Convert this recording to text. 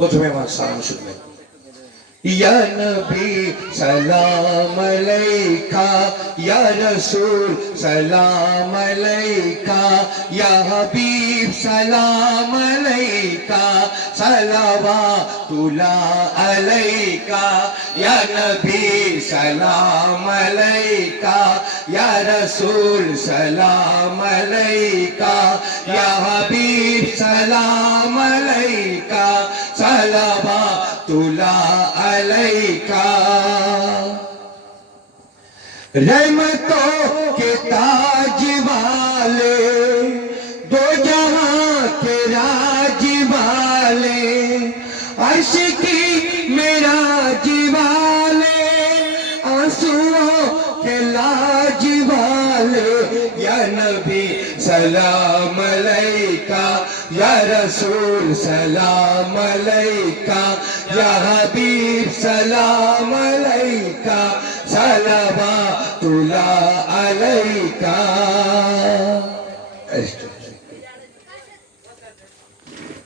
প্রথমে আমার সালাম শুনবেন। ইয়া নবী সালাম আলাইকা, ইয়া রাসূল সালাম আলাইকা, ইয়া হাবিব সালাম আলাইকা, সালাওয়াতুল্লাহ আলাইকা, ইয়া নবী সালাম আলাইকা, ইয়া রাসূল সালাম আলাইকা, ইয়া হাবিব সালাম আলাইকা, সালাওয়াতুল্লাহ अलैका। रहमतों के ताज वाले, दो जहां के राज वाले, अर्श की मेराज वाले, आंसुओं के लाज वाले, या नबी सलाम अलैका, या रसूल सलाम अलैका, या हबीब सलाम अलैका, सलावतुल्लाह अलैका।